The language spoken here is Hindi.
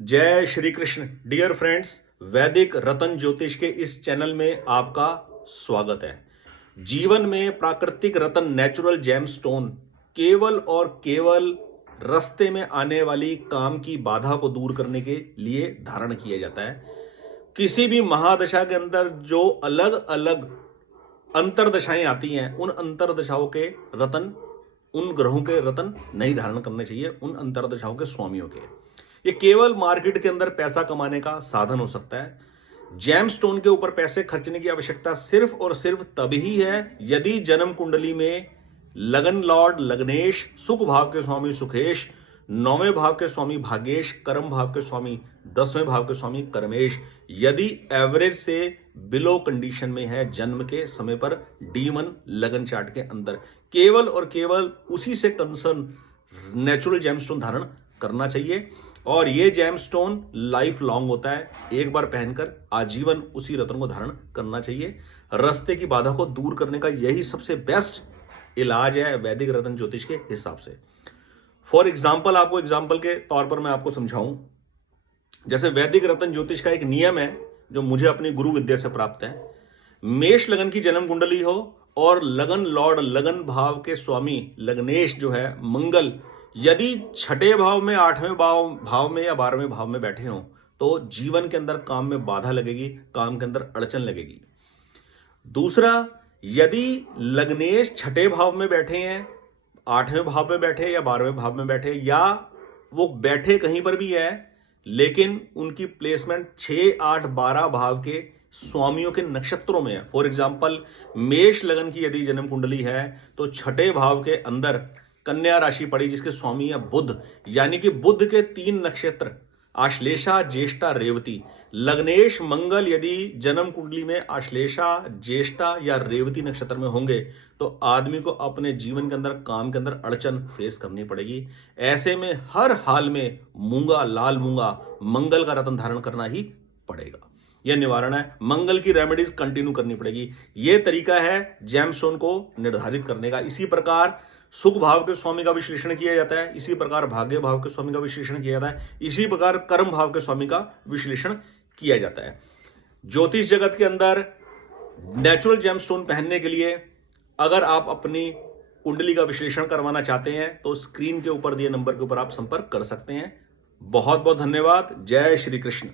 जय श्री कृष्ण। डियर फ्रेंड्स, वैदिक रतन ज्योतिष के इस चैनल में आपका स्वागत है। जीवन में प्राकृतिक रतन नेचुरल जेमस्टोन केवल और केवल रास्ते में आने वाली काम की बाधा को दूर करने के लिए धारण किया जाता है। किसी भी महादशा के अंदर जो अलग अलग अंतरदशाएं आती हैं, उन अंतरदशाओं के रतन, उन ग्रहों के रतन नहीं धारण करने चाहिए, उन अंतरदशाओं के स्वामियों के। ये केवल मार्केट के अंदर पैसा कमाने का साधन हो सकता है। जेमस्टोन के ऊपर पैसे खर्चने की आवश्यकता सिर्फ और सिर्फ तभी है यदि जन्म कुंडली में लगन लॉर्ड लग्नेश, सुख भाव के स्वामी सुखेश, 9वें भाव के स्वामी भाग्येश, कर्म भाव के स्वामी 10वें भाव के स्वामी कर्मेश, यदि एवरेज से बिलो कंडीशन में है जन्म के समय पर D1 लगन चार्ट के अंदर, केवल और केवल उसी से कंसर्न नेचुरल जेमस्टोन धारण करना चाहिए। और ये जेमस्टोन लाइफ लॉन्ग होता है, एक बार पहनकर आजीवन उसी रत्न को धारण करना चाहिए। रास्ते की बाधा को दूर करने का यही सबसे बेस्ट इलाज है वैदिक रतन ज्योतिष के हिसाब से। फॉर एग्जाम्पल, आपको एग्जाम्पल के तौर पर मैं आपको समझाऊं, जैसे वैदिक रतन ज्योतिष का एक नियम है जो मुझे अपनी गुरु विद्या से प्राप्त है। मेष लगन की जन्म कुंडली हो और लगन लॉर्ड लगन भाव के स्वामी लग्नेश जो है मंगल, यदि छठे भाव में, 8वें भाव में या 12वें भाव में बैठे हों तो जीवन के अंदर काम में बाधा लगेगी, काम के अंदर अड़चन लगेगी। दूसरा, यदि लग्नेश छठे भाव में बैठे हैं, 8वें भाव में बैठे या 12वें भाव में बैठे, या वो बैठे कहीं पर भी है लेकिन उनकी प्लेसमेंट 6, 8, 12 भाव के स्वामियों के नक्षत्रों में है। फॉर एग्जाम्पल, मेष लगन की यदि जन्म कुंडली है तो छठे भाव के अंदर कन्या राशि पड़ी जिसके स्वामी है बुध, यानी कि बुध के 3 नक्षत्र आश्लेषा, ज्येष्ठा, रेवती। लग्नेश मंगल यदि जन्म कुंडली में आश्लेषा, ज्येष्ठा या रेवती नक्षत्र में होंगे तो आदमी को अपने जीवन के अंदर, काम के अंदर अड़चन फेस करनी पड़ेगी। ऐसे में हर हाल में मूंगा, लाल मूंगा, मंगल का रत्न धारण करना ही पड़ेगा। यह निवारण है। मंगल की रेमेडीज कंटिन्यू करनी पड़ेगी। यह तरीका है जेमस्टोन को निर्धारित करने का। इसी प्रकार सुख भाव के स्वामी का विश्लेषण किया जाता है, इसी प्रकार भाग्य भाव के स्वामी का विश्लेषण किया जाता है, इसी प्रकार कर्म भाव के स्वामी का विश्लेषण किया जाता है। ज्योतिष जगत के अंदर नेचुरल जेमस्टोन पहनने के लिए अगर आप अपनी कुंडली का विश्लेषण करवाना चाहते हैं तो स्क्रीन के ऊपर दिए नंबर के ऊपर आप संपर्क कर सकते हैं। बहुत बहुत धन्यवाद। जय श्री कृष्ण।